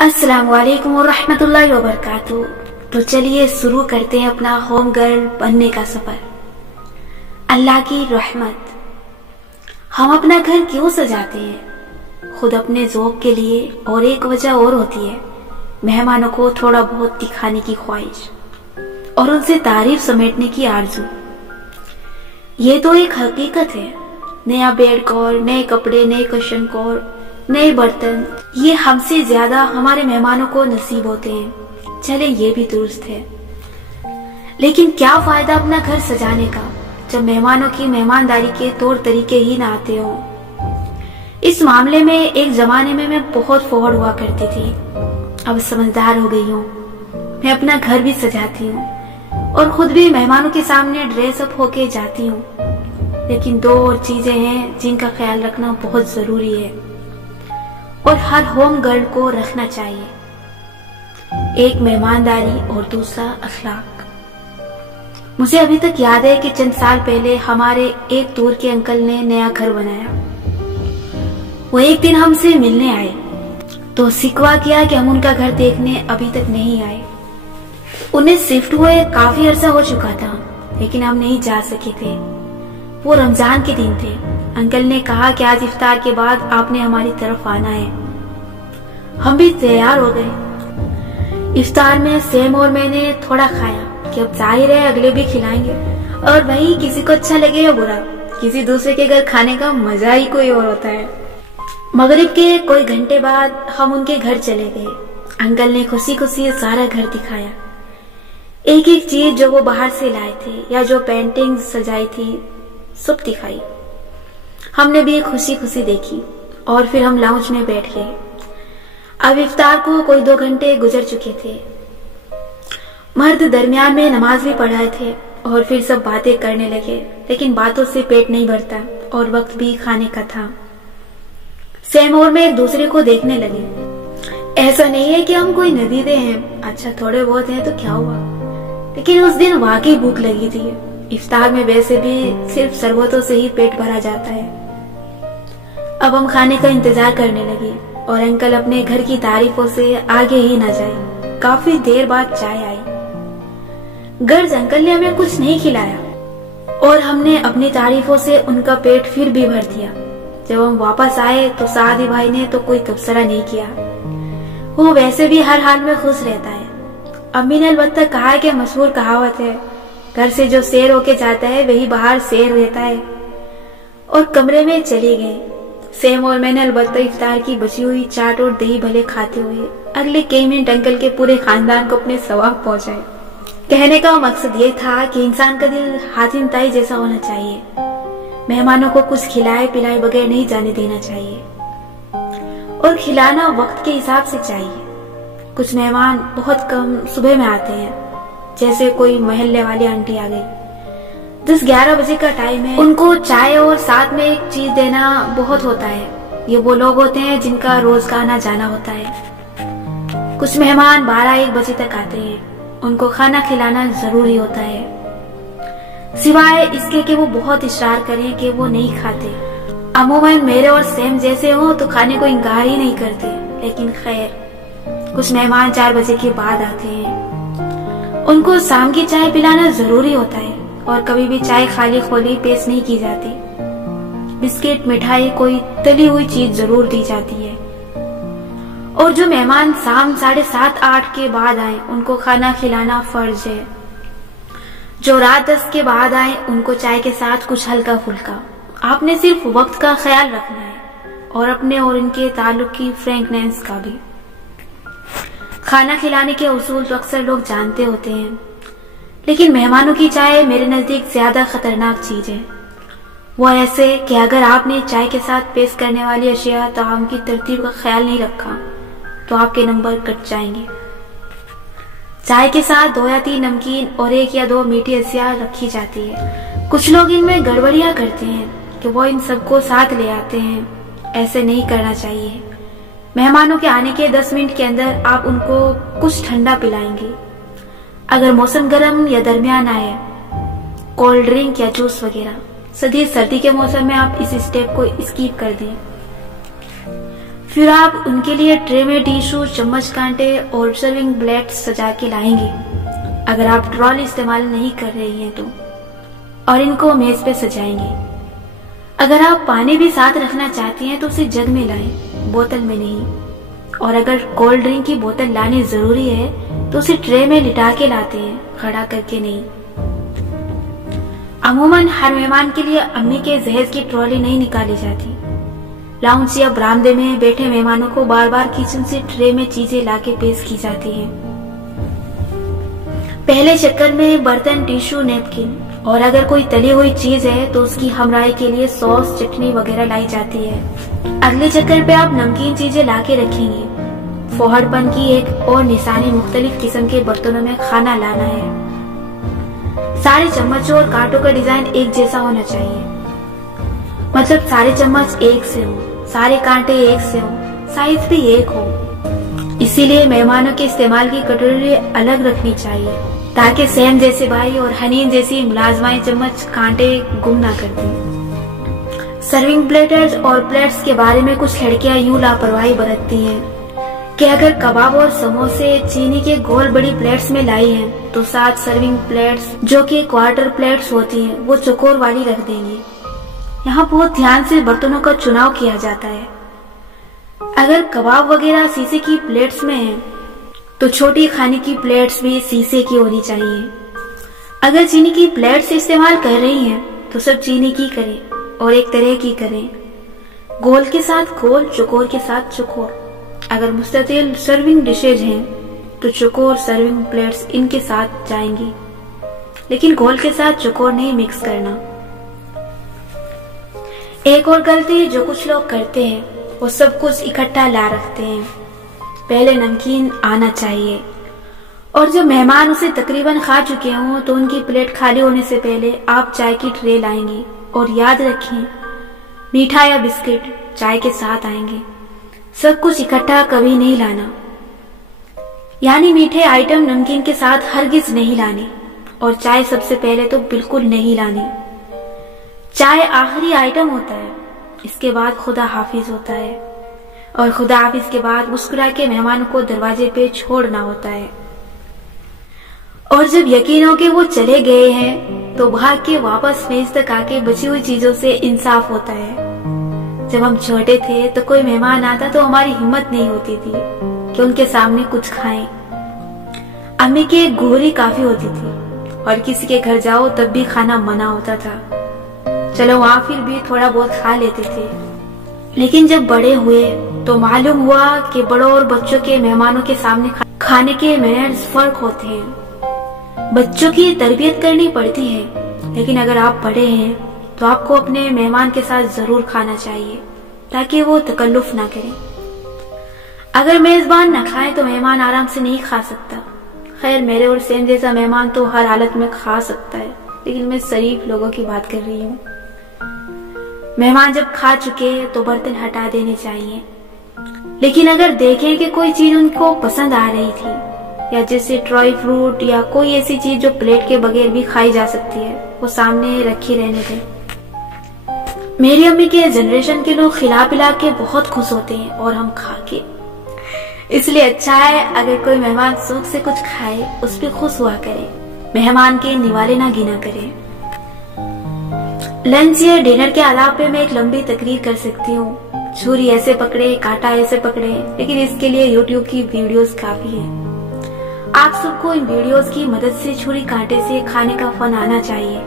अस्सलामुअलैकुम वरहमतुल्लाहि वबरकातुहू। तो चलिए शुरू करते हैं अपना होम गर्ल बनने का सफर। अल्लाह की रहमत। हम अपना घर क्यों सजाते हैं? खुद अपने ज़ौक़ के लिए, और एक वजह और होती है, मेहमानों को थोड़ा बहुत दिखाने की ख्वाहिश और उनसे तारीफ समेटने की आरज़ू। ये तो एक हकीकत है। नया बेड कवर, नए कपड़े, नए कुशन कवर, नए बर्तन, ये हमसे ज्यादा हमारे मेहमानों को नसीब होते हैं। चले ये भी दुरुस्त है, लेकिन क्या फायदा अपना घर सजाने का जब मेहमानों की मेहमानदारी के तौर तरीके ही ना आते हो। इस मामले में एक जमाने में मैं बहुत फॉरवर्ड हुआ करती थी। अब समझदार हो गई हूँ। मैं अपना घर भी सजाती हूँ और खुद भी मेहमानों के सामने ड्रेस अप होके जाती हूँ। लेकिन दो और चीजें हैं जिनका ख्याल रखना बहुत जरूरी है और हर होम गर्ल को रखना चाहिए। एक मेहमानदारी और दूसरा अखलाक। मुझे अभी तक याद है कि चंद साल पहले हमारे एक दूर के अंकल ने नया घर बनाया। वो एक दिन हमसे मिलने आए तो शिकवा किया कि हम उनका घर देखने अभी तक नहीं आए। उन्हें शिफ्ट हुए काफी अरसा हो चुका था, लेकिन हम नहीं जा सके थे। वो रमजान के दिन थे। अंकल ने कहा कि आज इफ्तार के बाद आपने हमारी तरफ आना है। हम भी तैयार हो गए। इफ्तार में सेम और मैंने थोड़ा खाया कि अब जाहिर है अगले भी खिलाएंगे, और वही किसी को अच्छा लगे या बुरा, किसी दूसरे के घर खाने का मजा ही कोई और होता है। मगरिब के कोई घंटे बाद हम उनके घर चले गए। अंकल ने खुशी खुशी सारा घर दिखाया। एक एक चीज जो वो बाहर से लाए थे या जो पेंटिंग सजाई थी सब दिखाई। हमने भी खुशी खुशी देखी और फिर हम लाउंज में बैठ गए। अब इफ्तार को कोई 2 घंटे गुजर चुके थे। मर्द दरमियान में नमाज भी पढ़ाए थे और फिर सब बातें करने लगे, लेकिन बातों से पेट नहीं भरता और वक्त भी खाने का था। सैम और मैं एक दूसरे को देखने लगे। ऐसा नहीं है कि हम कोई नदीदे हैं, अच्छा थोड़े बहुत हैं तो क्या हुआ, लेकिन उस दिन वाकई भूख लगी थी। इफ्तार में वैसे भी सिर्फ शरबतों से ही पेट भरा जाता है। अब हम खाने का इंतजार करने लगे और अंकल अपने घर की तारीफों से आगे ही न जाए। काफी देर बाद चाय आई। गर्ज अंकल ने हमें कुछ नहीं खिलाया और हमने अपनी तारीफों से उनका पेट फिर भी भर दिया। जब हम वापस आए तो सादी भाई ने तो कोई तबसरा नहीं किया। वो वैसे भी हर हाल में खुश रहता है। अम्मी ने अलबत्ता कहा कि मशहूर कहावत है, घर से जो शेर होके जाता है वही बाहर शेर रहता है, और कमरे में चले गए। सैम और मैंने अलबत्ता इफ्तार की बची हुई चाट और दही भले खाते हुए अगले कई मिनट अंकल के पूरे खानदान को अपने सवाब पहुंचाए। कहने का मकसद ये था कि इंसान का दिल हातिम ताई जैसा होना चाहिए। मेहमानों को कुछ खिलाए पिलाए बगैर नहीं जाने देना चाहिए, और खिलाना वक्त के हिसाब से चाहिए। कुछ मेहमान बहुत कम सुबह में आते हैं, जैसे कोई मोहल्ले वाली आंटी आ गई। 10-11 बजे का टाइम है, उनको चाय और साथ में एक चीज देना बहुत होता है। ये वो लोग होते हैं जिनका रोज का आना जाना होता है। कुछ मेहमान 12-1 बजे तक आते हैं, उनको खाना खिलाना जरूरी होता है, सिवाय इसके कि वो बहुत इशरार करें कि वो नहीं खाते। अमूमन मेरे और सैम जैसे हो तो खाने को इनकार ही नहीं करते, लेकिन खैर कुछ मेहमान 4 बजे के बाद आते हैं। उनको शाम की चाय पिलाना जरूरी होता है, और कभी भी चाय खाली खोली पेश नहीं की जाती। बिस्किट, मिठाई, कोई तली हुई चीज जरूर दी जाती है। और जो मेहमान शाम 7:30-8 के बाद आए उनको खाना खिलाना फर्ज है। जो रात 10 के बाद आए उनको चाय के साथ कुछ हल्का फुल्का। आपने सिर्फ वक्त का ख्याल रखना है और अपने और इनके ताल्लुक की फ्रैंकनेस का भी। खाना खिलाने के उसूल तो अक्सर लोग जानते होते हैं, लेकिन मेहमानों की चाय मेरे नजदीक ज्यादा खतरनाक चीज है। वो ऐसे कि अगर आपने चाय के साथ पेश करने वाली अशिया ताम की तरतीब का ख्याल नहीं रखा तो आपके नंबर कट जाएंगे। चाय के साथ 2 या 3 नमकीन और 1 या 2 मीठी अशिया रखी जाती है। कुछ लोग इनमें गड़बड़ियां करते हैं कि वो इन सबको साथ ले आते हैं। ऐसे नहीं करना चाहिए। मेहमानों के आने के 10 मिनट के अंदर आप उनको कुछ ठंडा पिलाएंगे। अगर मौसम गर्म या दरमियान आए, कोल्ड ड्रिंक या जूस वगैरह। सर्दी के मौसम में आप इस स्टेप को स्किप कर दें। फिर आप उनके लिए ट्रे में टिश्यू, चम्मच, कांटे और सर्विंग प्लेट सजा के लाएंगे अगर आप ट्रॉली इस्तेमाल नहीं कर रही हैं तो, और इनको मेज पे सजाएंगे। अगर आप पानी भी साथ रखना चाहती हैं तो उसे जग में लाएं, बोतल में नहीं। और अगर कोल्ड ड्रिंक की बोतल लानी जरूरी है तो उसे ट्रे में लिटा के लाते हैं, खड़ा करके नहीं। अमूमन हर मेहमान के लिए अम्मी के जहेज की ट्रॉली नहीं निकाली जाती। लाउंज या बरामदे में बैठे मेहमानों को बार बार किचन से ट्रे में चीजें लाके पेश की जाती हैं। पहले चक्कर में बर्तन, टिश्यू, नैपकिन, और अगर कोई तली हुई चीज है तो उसकी हमराई के लिए सॉस, चटनी वगैरह लाई जाती है। अगले चक्कर पे आप नमकीन चीजें लाके रखेंगे। फोहड़पन की एक और निशानी मुख्तलिफ किस्म के बर्तनों में खाना लाना है। सारे चम्मचों और कांटों का डिजाइन एक जैसा होना चाहिए, मतलब सारे चम्मच एक से हो, सारे कांटे एक से हो, साइज भी एक हो। इसीलिए मेहमानों के इस्तेमाल की कटोरी अलग रखनी चाहिए ताकि सैम जैसे भाई और हनीन जैसी मुलाजमाएं चम्मच, कांटे गुम ना कर दें। सर्विंग प्लेटर्स और प्लेट्स के बारे में कुछ लड़कियां यूं लापरवाही बरतती हैं कि अगर कबाब और समोसे चीनी के गोल बड़ी प्लेट्स में लाई हैं तो साथ सर्विंग प्लेट्स जो कि क्वार्टर प्लेट्स होती हैं वो चौकोर वाली रख देंगे। यहाँ बहुत ध्यान से बर्तनों का चुनाव किया जाता है। अगर कबाब वगैरह शीशे की प्लेट्स में है तो छोटी खाने की प्लेट्स भी शीशे की होनी चाहिए। अगर चीनी की प्लेट्स इस्तेमाल कर रही हैं तो सब चीनी की करें और एक तरह की करें, गोल के साथ गोल, चौकोर के साथ चौकोर। अगर मुस्ततिल सर्विंग डिशेज हैं तो चौकोर सर्विंग प्लेट्स इनके साथ जाएंगी, लेकिन गोल के साथ चौकोर नहीं मिक्स करना। एक और गलती जो कुछ लोग करते हैं वो सब कुछ इकट्ठा ला रखते हैं। पहले नमकीन आना चाहिए और जब मेहमान उसे तकरीबन खा चुके हों तो उनकी प्लेट खाली होने से पहले आप चाय की ट्रे लाएंगे। और याद रखें, मीठा या बिस्किट चाय के साथ आएंगे, सब कुछ इकट्ठा कभी नहीं लाना। यानी मीठे आइटम नमकीन के साथ हरगिज नहीं लाने और चाय सबसे पहले तो बिल्कुल नहीं लानी। चाय आखिरी आइटम होता है, इसके बाद खुदा हाफिज होता है और खुदा हाफिज के बाद मुस्कुरा के मेहमान को दरवाजे पे छोड़ना होता है। और जब यकीन हो कि वो चले गए हैं तो भाग के वापस मेज तक आके बची हुई चीजों से इंसाफ होता है। जब हम छोटे थे तो कोई मेहमान आता तो हमारी हिम्मत नहीं होती थी कि उनके सामने कुछ खाएं। अम्मी की एक गोरी काफी होती थी और किसी के घर जाओ तब भी खाना मना होता था। चलो वहां फिर भी थोड़ा बहुत खा लेते थे, लेकिन जब बड़े हुए तो मालूम हुआ कि बड़ों और बच्चों के मेहमानों के सामने खाने के मैनर्स फर्क होते हैं। बच्चों की तरबियत करनी पड़ती है, लेकिन अगर आप बड़े हैं तो आपको अपने मेहमान के साथ जरूर खाना चाहिए ताकि वो तकल्लुफ ना करें। अगर मेजबान न खाए तो मेहमान आराम से नहीं खा सकता। खैर, मेरे और सैम जैसा मेहमान तो हर हालत में खा सकता है, लेकिन मैं शरीफ लोगों की बात कर रही हूँ। मेहमान जब खा चुके तो बर्तन हटा देने चाहिए, लेकिन अगर देखें कि कोई चीज उनको पसंद आ रही थी, या जैसे ड्राई फ्रूट या कोई ऐसी चीज जो प्लेट के बगैर भी खाई जा सकती है, वो सामने रखी रहने दें। मेरी अम्मी के जनरेशन के लोग खिला पिला के बहुत खुश होते हैं और हम खा के, इसलिए अच्छा है अगर कोई मेहमान शौक से कुछ खाए, उस पर खुश हुआ करे, मेहमान के निवाले ना गिना करे। लंच या डिनर के अलावा पे मैं एक लंबी तकरीर कर सकती हूँ, छुरी ऐसे पकड़े, कांटा ऐसे पकड़े, लेकिन इसके लिए YouTube की वीडियोस काफी हैं। आप सबको इन वीडियोस की मदद से छुरी कांटे से खाने का फन आना चाहिए।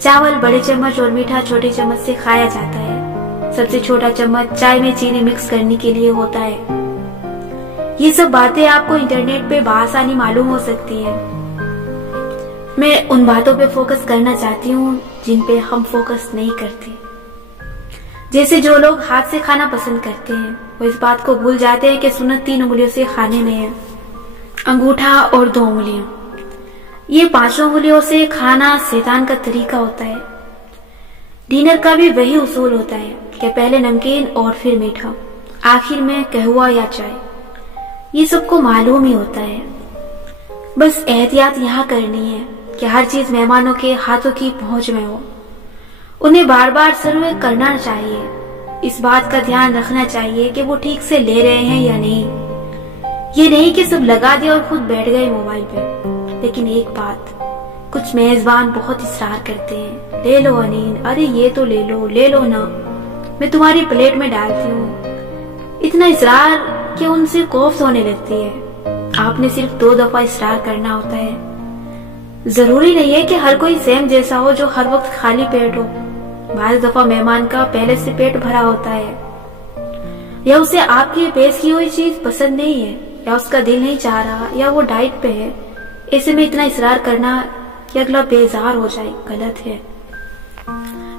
चावल बड़े चम्मच और मीठा छोटे चम्मच से खाया जाता है। सबसे छोटा चम्मच चाय में चीनी मिक्स करने के लिए होता है। ये सब बातें आपको इंटरनेट पे बआसानी मालूम हो सकती हैं। मैं उन बातों पे फोकस करना चाहती हूँ जिन पे हम फोकस नहीं करते। जैसे जो लोग हाथ से खाना पसंद करते हैं वो इस बात को भूल जाते हैं कि सुन्नत 3 उंगलियों से खाने में है, अंगूठा और 2 उंगलियां। ये 5 उंगलियों से खाना शैतान का तरीका होता है। डिनर का भी वही उसूल होता है कि पहले नमकीन और फिर मीठा, आखिर में कहवा या चाय। ये सबको मालूम ही होता है, बस एहतियात यहाँ करनी है कि हर चीज मेहमानों के हाथों की पहुंच में हो। उन्हें बार बार सर्व करना चाहिए, इस बात का ध्यान रखना चाहिए कि वो ठीक से ले रहे हैं या नहीं। ये नहीं कि सब लगा दिया और खुद बैठ गए मोबाइल पे। लेकिन एक बात, कुछ मेजबान बहुत इसरार करते हैं, ले लो अनीन, अरे ये तो ले लो ना, मैं तुम्हारी प्लेट में डालती हूँ। इतना इसरार कि उनसे कोफ्त होने लगती है। आपने सिर्फ 2 दफा इसरार करना होता है। जरूरी नहीं है कि हर कोई सेम जैसा हो जो हर वक्त खाली पेट हो। बाज़ दफा मेहमान का पहले से पेट भरा होता है, या उसे आपकी पेश की हुई चीज पसंद नहीं है, या उसका दिल नहीं चाह रहा, या वो डाइट पे है। ऐसे में इतना इसरार करना कि अगला बेजार हो जाए गलत है।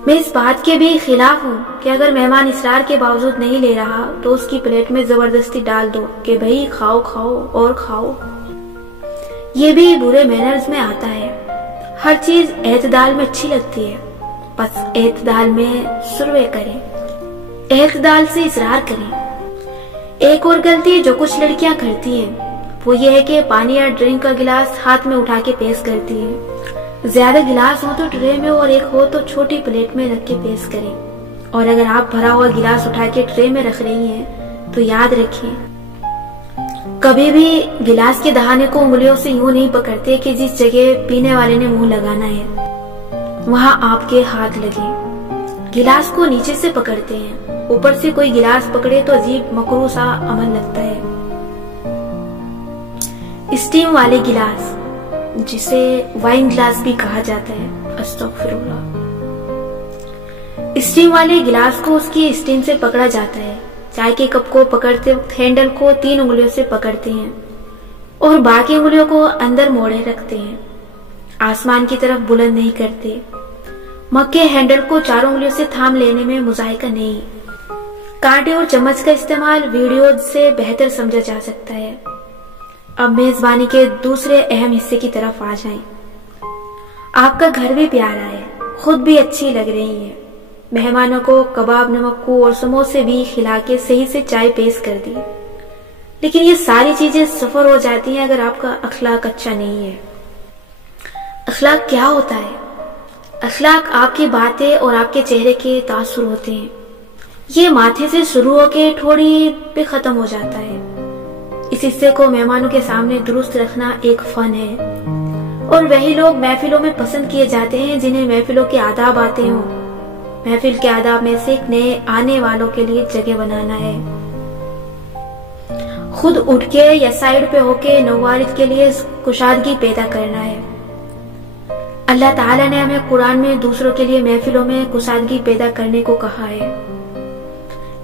मैं इस बात के भी खिलाफ हूँ कि अगर मेहमान इसरार के बावजूद नहीं ले रहा तो उसकी प्लेट में जबरदस्ती डाल दो कि भाई खाओ खाओ और खाओ। ये भी बुरे मैनर्स में आता है। हर चीज एतदाल में अच्छी लगती है, बस एतदाल में सुरवे करें, एतदाल से इसरार करें। एक और गलती जो कुछ लड़कियां करती हैं वो ये है कि पानी या ड्रिंक का गिलास हाथ में उठा के पेश करती है। ज्यादा गिलास हो तो ट्रे में और एक हो तो छोटी प्लेट में रख के पेश करें। और अगर आप भरा हुआ गिलास उठा के ट्रे में रख रही हैं तो याद रखें, कभी भी गिलास के दहाने को उंगलियों से यूं नहीं पकड़ते कि जिस जगह पीने वाले ने मुंह लगाना है वहां आपके हाथ लगे। गिलास को नीचे से पकड़ते हैं, ऊपर से कोई गिलास पकड़े तो अजीब मकरू सा अमल लगता है। स्टीम वाले गिलास, जिसे वाइन ग्लास भी कहा जाता है, अस्तगफिरुल्लाह, स्टीम वाले गिलास को उसकी स्टीम से पकड़ा जाता है। चाय के कप को पकड़ते वक्त हैंडल को 3 उंगलियों से पकड़ते हैं और बाकी उंगलियों को अंदर मोड़े रखते हैं, आसमान की तरफ बुलंद नहीं करते। मग के हैंडल को 4 उंगलियों से थाम लेने में मुजाहिका नहीं। कांटे और चम्मच का इस्तेमाल वीडियो से बेहतर समझा जा सकता है। अब मेजबानी के दूसरे अहम हिस्से की तरफ आ जाएं। आपका घर भी प्यारा है, खुद भी अच्छी लग रही है। मेहमानों को कबाब, नमक्कू और समोसे भी खिला के सही से चाय पेश कर दी। लेकिन ये सारी चीजें सफर हो जाती हैं अगर आपका अखलाक अच्छा नहीं है। अखलाक क्या होता है? अखलाक आपकी बातें और आपके चेहरे के तासुर होते हैं। ये माथे से शुरू होके ठोड़ी पे खत्म हो जाता है। इस हिस्से को मेहमानों के सामने दुरुस्त रखना एक फन है और वही लोग महफिलों में पसंद किए जाते हैं जिन्हें महफिलों के आदाब आते हों। महफिल के आदाब में से एक नए आने वालों के लिए जगह बनाना है। खुद उठ के या साइड पे होके नवारिद के लिए कुशादगी पैदा करना है। अल्लाह ताला ने हमें कुरान में दूसरों के लिए महफिलों में कुशादगी पैदा करने को कहा है।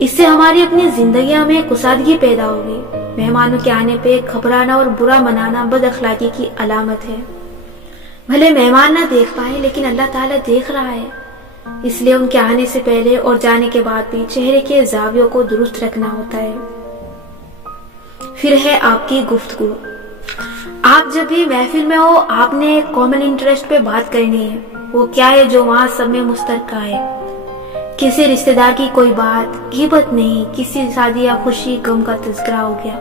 इससे हमारी अपनी जिंदगियों में कुशादगी पैदा होगी। मेहमानों के आने पे घबराना और बुरा मनाना बद अखलाकी की अलामत है। भले मेहमान ना देख पाए लेकिन अल्लाह ताला देख रहा है, इसलिए उनके आने से पहले और जाने के बाद भी चेहरे के जावियों को दुरुस्त रखना होता है। फिर है आपकी गुफ्तगू। आप जब भी महफिल में हो आपने कॉमन इंटरेस्ट पे बात करनी है। वो क्या है जो वहां सब में मुश्तरका है। किसी रिश्तेदार की कोई बात, गिबत नहीं, किसी शादी या खुशी गम का तज़किरा हो गया,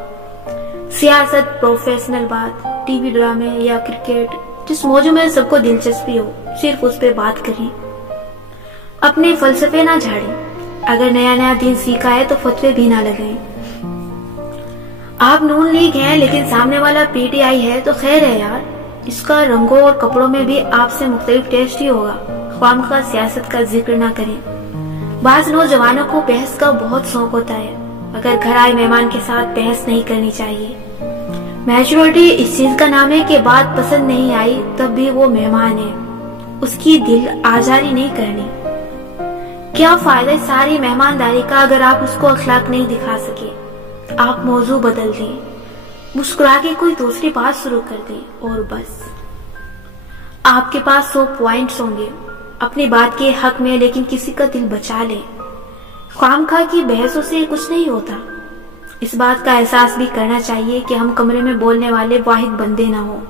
सियासत, प्रोफेशनल बात, टीवी ड्रामे या क्रिकेट, जिस मौजू में सबको दिलचस्पी हो सिर्फ उस पे बात करें। अपने फलसफे ना झाड़ें। अगर नया नया दीन सीखा है तो फतवे भी ना लगाएं। आप नून लीग हैं लेकिन सामने वाला पीटीआई है तो खैर है यार, इसका रंगों और कपड़ों में भी आपसे मुख्तलिफ टेस्ट ही होगा। ख्वामखा सियासत का जिक्र ना करें। बाज नौजवानों को बहस का बहुत शौक होता है, मगर घर आए मेहमान के साथ बहस नहीं करनी चाहिए। मैच्योरिटी इस चीज का नाम है कि बात पसंद नहीं आई तब भी वो मेहमान है, उसकी दिल आजारी नहीं करनी। क्या फायदा सारी मेहमानदारी का अगर आप उसको अखलाक नहीं दिखा सके। आप मौजू बदल दें, मुस्कुरा के कोई दूसरी बात शुरू कर दें और बस। आपके पास 100 पॉइंट्स होंगे अपनी बात के हक में, लेकिन किसी का दिल बचा ले। ख्वामखा की बहसों से कुछ नहीं होता। इस बात का एहसास भी करना चाहिए कि हम कमरे में बोलने वाले वाहिद बंदे ना हो।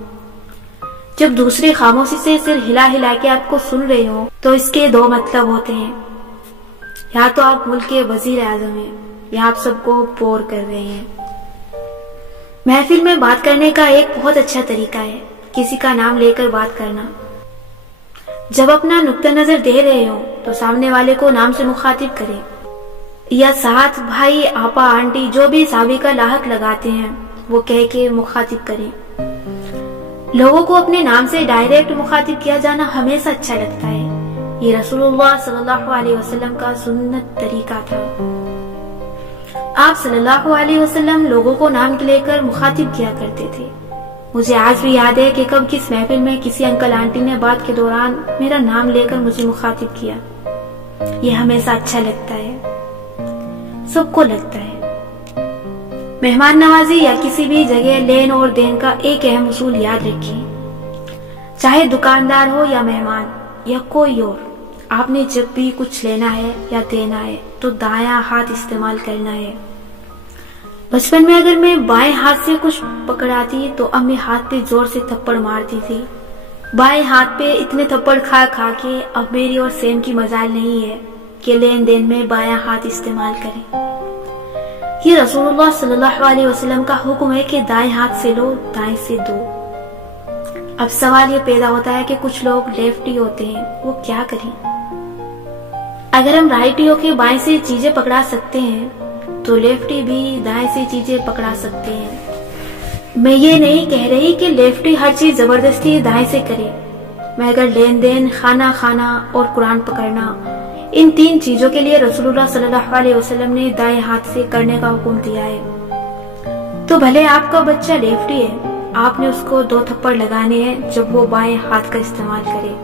जब दूसरे खामोशी से सिर हिला हिला के आपको सुन रहे हो तो इसके 2 मतलब होते हैं। या तो आप मुल्क के वजीर आजम हैं या आप सबको बोर कर रहे हैं। महफिल में बात करने का एक बहुत अच्छा तरीका है किसी का नाम लेकर बात करना। जब अपना नुक्ता नजर दे रहे हो तो सामने वाले को नाम से मुखातिब करें। या साथ भाई, आपा, आंटी जो भी साबी का लाहक लगाते हैं वो कह के मुखातिब करें। लोगों को अपने नाम से डायरेक्ट मुखातिब किया जाना हमेशा अच्छा लगता है। ये रसूलुल्लाह सल्लल्लाहु अलैहि वसल्लम का सुन्नत तरीका था। आप सल्लल्लाहु अलैहि वसल्लम लोगों को नाम लेकर मुखातिब किया करते थे। मुझे आज भी याद है कि कब किस महफिल में किसी अंकल आंटी ने बात के दौरान मेरा नाम लेकर मुझे मुखातिब किया। ये हमेशा अच्छा लगता है, सबको लगता है। मेहमान नवाजी या किसी भी जगह लेन और देन का एक अहम उसूल याद रखिए। चाहे दुकानदार हो या मेहमान या कोई और, आपने जब भी कुछ लेना है या देना है तो दायां हाथ इस्तेमाल करना है। बचपन में अगर मैं बाएं हाथ से कुछ पकड़ाती तो अम्मी हाथ पे जोर से थप्पड़ मारती थी। बाएं हाथ पे इतने थप्पड़ खा खा के अब मेरी और सेम की मजाल नहीं है कि लेन देन में बायां हाथ इस्तेमाल करें। ये रसूलुल्लाह सल्लल्लाहु अलैहि वसल्लम का हुक्म है कि दाएं हाथ से लो, दाएं से दो। अब सवाल ये पैदा होता है कि कुछ लोग लेफ्टी होते हैं, वो क्या करें? अगर हम राइटी होके बाएं से चीजें पकड़ा सकते हैं तो लेफ्टी भी दाएं से चीजें पकड़ा सकते हैं। मैं ये नहीं कह रही कि लेफ्टी हर चीज जबरदस्ती दाएं से करे, मगर लेन देन, खाना खाना और कुरान पकड़ना, इन तीन चीजों के लिए रसूलुल्लाह सल्लल्लाहु अलैहि वसल्लम ने दाएं हाथ से करने का हुक्म दिया है। तो भले आपका बच्चा लेफ्टी है, आपने उसको 2 थप्पड़ लगाने हैं जब वो बाएं हाथ का इस्तेमाल करे।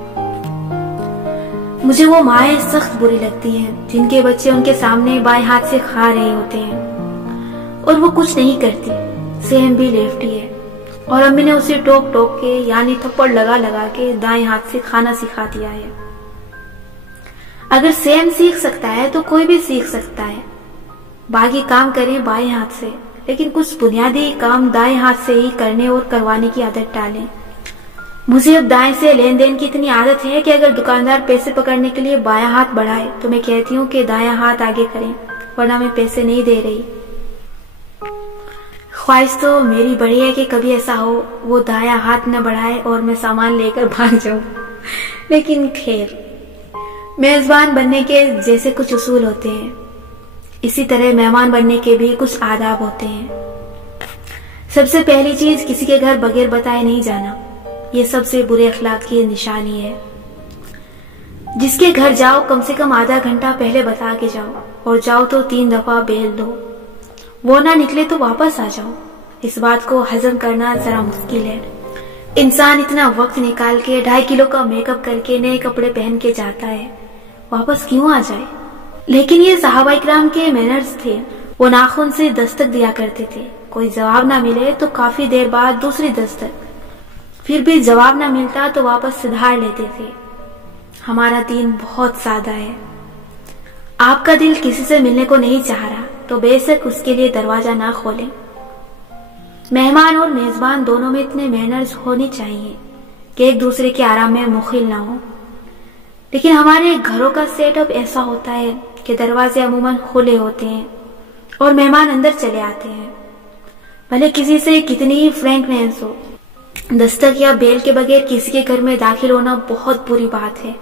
मुझे वो माएं सख्त बुरी लगती हैं जिनके बच्चे उनके सामने बाएं हाथ से खा रहे होते हैं और वो कुछ नहीं करती, सेम भी लेफ्टी है और अम्मी ने उसे टोक टोक के यानी थप्पड़ लगा लगा के दाएं हाथ से खाना सिखा दिया है। अगर सेम सीख सकता है तो कोई भी सीख सकता है। बाकी काम करें बाएं हाथ से, लेकिन कुछ बुनियादी काम दाएं हाथ से ही करने और करवाने की आदत डालें। मुझे अब दाएं से लेन देन की इतनी आदत है कि अगर दुकानदार पैसे पकड़ने के लिए बायां हाथ बढ़ाए तो मैं कहती हूँ कि दायां हाथ आगे करें, वरना मैं पैसे नहीं दे रही। ख्वाहिश तो मेरी बड़ी है कि कभी ऐसा हो वो दायां हाथ न बढ़ाए और मैं सामान लेकर भाग जाऊं, लेकिन खैर, मेजबान बनने के जैसे कुछ उसूल होते हैं, इसी तरह मेहमान बनने के भी कुछ आदाब होते हैं। सबसे पहली चीज, किसी के घर बगैर बताए नहीं जाना। ये सबसे बुरे अखलाक की निशानी है। जिसके घर जाओ कम से कम आधा घंटा पहले बता के जाओ, और जाओ तो 3 दफा बेल दो। वो ना निकले तो वापस आ जाओ। इस बात को हजम करना जरा मुश्किल है। इंसान इतना वक्त निकाल के 2.5 किलो का मेकअप करके नए कपड़े पहन के जाता है, वापस क्यों आ जाए? लेकिन ये सहाबा इकराम के मैनर्स थे। वो नाखून से दस्तक दिया करते थे, कोई जवाब ना मिले तो काफी देर बाद दूसरी दस्तक, फिर भी जवाब ना मिलता तो वापस सुधार लेते थे। हमारा दीन बहुत सादा है। आपका दिल किसी से मिलने को नहीं चाह रहा तो बेशक उसके लिए दरवाजा ना खोलें। मेहमान और मेजबान दोनों में इतने मैनर्स होने चाहिए कि एक दूसरे के आराम में मुखिल ना हो। लेकिन हमारे घरों का सेटअप ऐसा होता है कि दरवाजे अमूमन खुले होते हैं और मेहमान अंदर चले आते हैं। भले किसी से कितनी ही फ्रैंकनेस हो, दस्तक या बेल के बगैर किसी के घर में दाखिल होना बहुत बुरी बात है।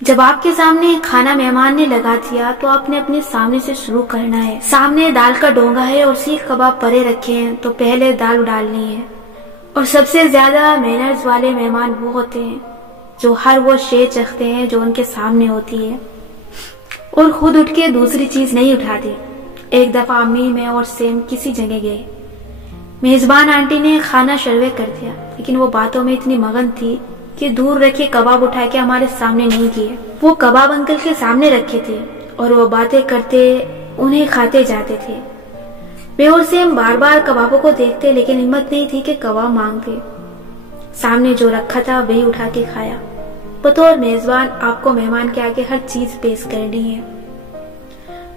जब आपके सामने खाना मेहमान ने लगा दिया तो आपने अपने सामने से शुरू करना है। सामने दाल का डोंगा है और सीख कबाब परे रखे हैं तो पहले दाल डालनी है। और सबसे ज्यादा मैनर्स वाले मेहमान वो होते हैं जो हर वो शे चखते हैं जो उनके सामने होती है और खुद उठ के दूसरी चीज नहीं उठाते। एक दफा अम्मी, मैं और सेम किसी जगह गए। मेजबान आंटी ने खाना सर्वे कर दिया, लेकिन वो बातों में इतनी मगन थी कि दूर रखे कबाब उठा के हमारे सामने नहीं किए। वो कबाब अंकल के सामने रखे थे और वो बातें करते उन्हें खाते जाते थे। मैं और सेम बार बार कबाबों को देखते, लेकिन हिम्मत नहीं थी कि कबाब मांगते। सामने जो रखा था वही उठा के खाया। बतौर मेजबान आपको मेहमान के आगे हर चीज पेश करनी है।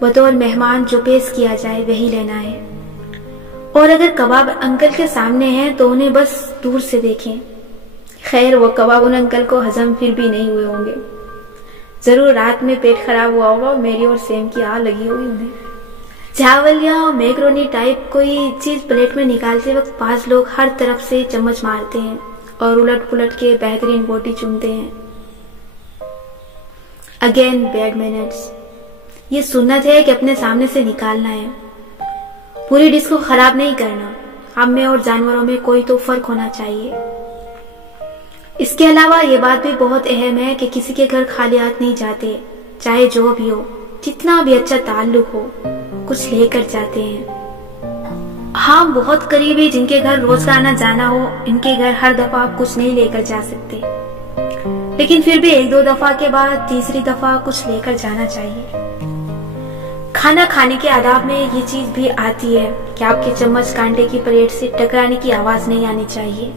बतौर मेहमान जो पेश किया जाए वही लेना है। और अगर कबाब अंकल के सामने है तो उन्हें बस दूर से देखें। खैर, वो कबाब उन अंकल को हजम फिर भी नहीं हुए होंगे। जरूर रात में पेट खराब हुआ होगा, मेरी और सेम की आग लगी होगी उन्हें। चावल या मैक्रोनी टाइप कोई चीज प्लेट में निकालते वक्त 5 लोग हर तरफ से चम्मच मारते हैं और उलट पुलट के बेहतरीन बोटी चुनते हैं। Again bad manners. ये सुन्नत है कि अपने सामने से निकालना है। पूरी डिश को खराब नहीं करना। हम में और जानवरों में कोई तो फर्क होना चाहिए। इसके अलावा ये बात भी बहुत अहम है कि किसी के घर खाली हाथ नहीं जाते, चाहे जो भी हो, जितना भी अच्छा ताल्लुक हो, कुछ लेकर जाते हैं। हाँ, बहुत करीबी जिनके घर रोज का आना जाना हो, इनके घर हर दफा आप कुछ नहीं लेकर जा सकते, लेकिन फिर भी एक दो दफा के बाद तीसरी दफा कुछ लेकर जाना चाहिए। खाना खाने के आदाब में ये चीज भी आती है कि आपके चम्मच कांटे की प्लेट से टकराने की आवाज नहीं आनी चाहिए।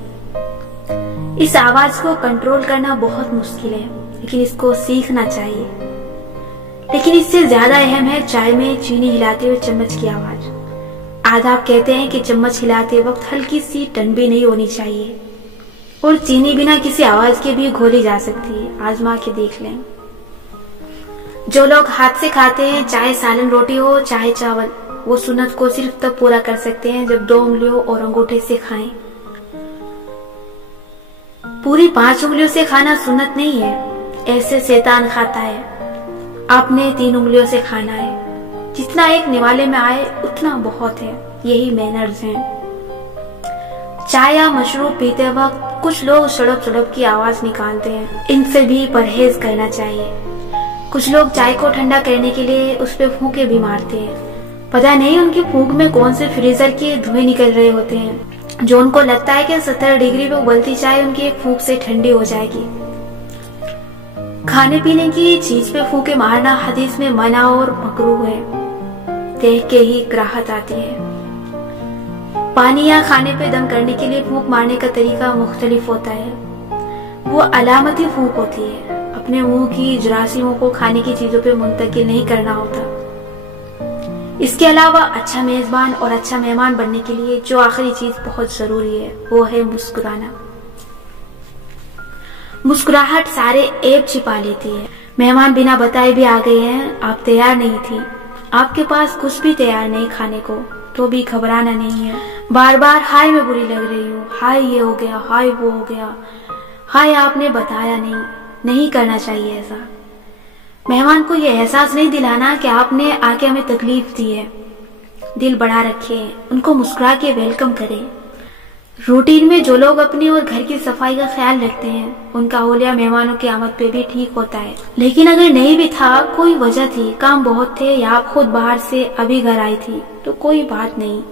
इस आवाज को कंट्रोल करना बहुत मुश्किल है, लेकिन इसको सीखना चाहिए। लेकिन इससे ज्यादा अहम है चाय में चीनी हिलाते हुए चम्मच की आवाज। आदाब कहते हैं कि चम्मच हिलाते वक्त हल्की सी टन भी नहीं होनी चाहिए, और चीनी बिना किसी आवाज के भी घोली जा सकती है। आजमा के देख लें। जो लोग हाथ से खाते हैं, चाहे सालन रोटी हो चाहे चावल, वो सुन्नत को सिर्फ तब पूरा कर सकते हैं जब 2 उंगलियों और अंगूठे से खाएं। पूरी 5 उंगलियों से खाना सुन्नत नहीं है, ऐसे शैतान खाता है। आपने 3 उंगलियों से खाना है। जितना एक निवाले में आए उतना बहुत है। यही मैनर्स हैं। चाय या मशरूब पीते वक्त कुछ लोग सड़प सड़प की आवाज निकालते हैं, इनसे भी परहेज करना चाहिए। कुछ लोग चाय को ठंडा करने के लिए उस पे फूंके भी मारते हैं। पता नहीं उनकी फूंक में कौन से फ्रीजर के धुएं निकल रहे होते हैं, जो उनको लगता है कि 70 डिग्री पे उबलती चाय उनकी एक फूंक से ठंडी हो जाएगी। खाने पीने की चीज पे फूंके मारना हदीस में मना और मकरूह है। देख के ही कराहत आती है। पानी या खाने पे दम करने के लिए फूंक मारने का तरीका मुख्तलिफ होता है। वो अलामती फूंक होती है। अपने मुंह की जरासीमों को खाने की चीजों पे मुंतकिल नहीं करना होता। इसके अलावा अच्छा मेजबान और अच्छा मेहमान बनने के लिए जो आखिरी चीज बहुत जरूरी है, वो है मुस्कुराना। मुस्कुराहट सारे ऐब छिपा लेती है। मेहमान बिना बताए भी आ गए हैं, आप तैयार नहीं थी, आपके पास कुछ भी तैयार नहीं खाने को, तो भी घबराना नहीं है। बार बार हाय मैं बुरी लग रही हूँ, हाय ये हो गया, हाय वो हो गया, हाय आपने बताया नहीं करना चाहिए ऐसा। मेहमान को ये एहसास नहीं दिलाना कि आपने आके हमें तकलीफ दी है। दिल बढ़ा रखे, उनको मुस्कुरा के वेलकम करें। रूटीन में जो लोग अपनी और घर की सफाई का ख्याल रखते हैं, उनका होलिया मेहमानों की आमद पे भी ठीक होता है। लेकिन अगर नहीं भी था, कोई वजह थी, काम बहुत थे, या आप खुद बाहर से अभी घर आई थी, तो कोई बात नहीं,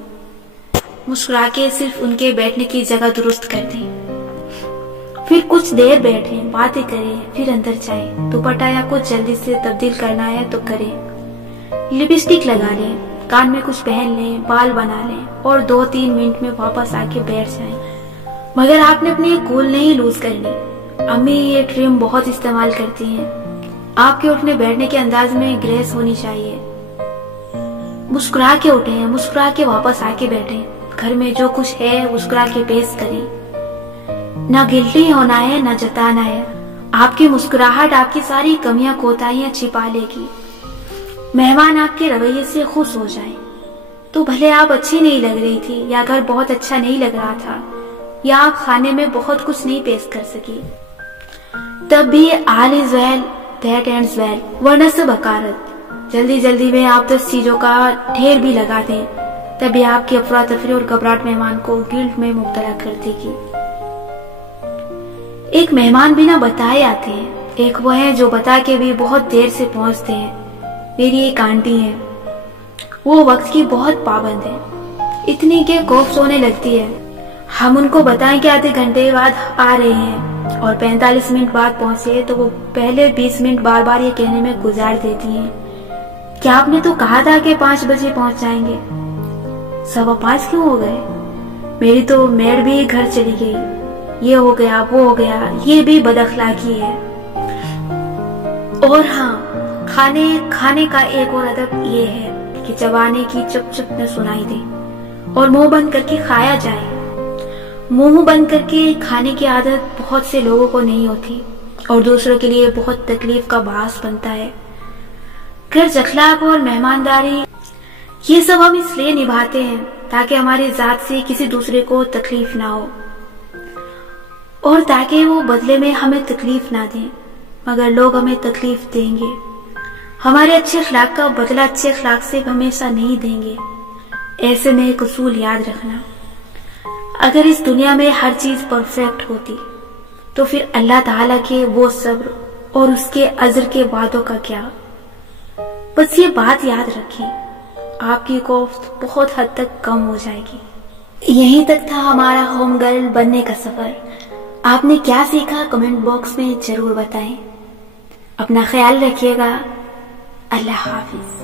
मुस्कुरा के सिर्फ उनके बैठने की जगह दुरुस्त कर दें। फिर कुछ देर बैठें, बातें करें, फिर अंदर जाएं। दुपट्टा या कुछ जल्दी से तब्दील करना है तो करें। लिपस्टिक लगा लें, कान में कुछ पहन लें, बाल बना लें और 2-3 मिनट में वापस आके बैठ जाएं। मगर आपने अपनी कूल नहीं लूज करनी। अम्मी ये ट्रिम बहुत इस्तेमाल करती हैं। आपके उठने बैठने के अंदाज में ग्रेस होनी चाहिए। मुस्कुरा के उठें, मुस्कुरा के वापस आके बैठें। घर में जो कुछ है मुस्कुरा के पेश करें। ना गिल्टी होना है, ना जताना है। आपकी मुस्कुराहट आपकी सारी कमियां कोताहियां छिपा लेगी। मेहमान आपके रवैये से खुश हो जाए तो भले आप अच्छी नहीं लग रही थी, या घर बहुत अच्छा नहीं लग रहा था, या आप खाने में बहुत कुछ नहीं पेश कर सकी, तब भी all is well that ends well, वरना सब हकारत। जल्दी जल्दी में आप 10 चीजों का ढेर भी लगा दें, तभी आपकी अफरा तफरी और घबराहट मेहमान को गिल्ट में मुब्तला कर देगी। एक मेहमान बिना बताए आते हैं, एक वो है जो बता के भी बहुत देर से पहुंचते हैं। मेरी एक आंटी है, वो वक्त की बहुत पाबंद है, इतनी के खौफ सोने लगती है। हम उनको बताएं कि आधे घंटे बाद आ रहे हैं और 45 मिनट बाद पहुंचे, तो वो पहले 20 मिनट बार बार ये कहने में गुजार देती हैं कि आपने तो कहा था कि 5 बजे पहुंच जाएंगे, 5:15 क्यों हो गए? मेरी तो मेड भी घर चली गई, ये हो गया वो हो गया, ये भी बदअखलाकी है। और हाँ, खाने का एक और अदब ये है कि चबाने की चुप चुप न सुनाई दे और मुंह बंद करके खाया जाए। मुंह बंद करके खाने की आदत बहुत से लोगों को नहीं होती और दूसरों के लिए बहुत तकलीफ का बास बनता है। कर्ज अखलाक और मेहमानदारी ये सब हम इसलिए निभाते हैं ताकि हमारी जात से किसी दूसरे को तकलीफ ना हो और ताकि वो बदले में हमें तकलीफ ना दें, मगर लोग हमें तकलीफ देंगे। हमारे अच्छे अखलाक का बदला अच्छे अखलाक से हमेशा नहीं देंगे। ऐसे में एक उसूल याद रखना, अगर इस दुनिया में हर चीज परफेक्ट होती तो फिर अल्लाह ताला के वो सब्र और उसके अजर के वादों का क्या। बस ये बात याद रखें, आपकी खौफ बहुत हद तक कम हो जाएगी। यहीं तक था हमारा होम गर्ल बनने का सफर। आपने क्या सीखा कमेंट बॉक्स में जरूर बताएं। अपना ख्याल रखिएगा। अल्लाह हाफिज।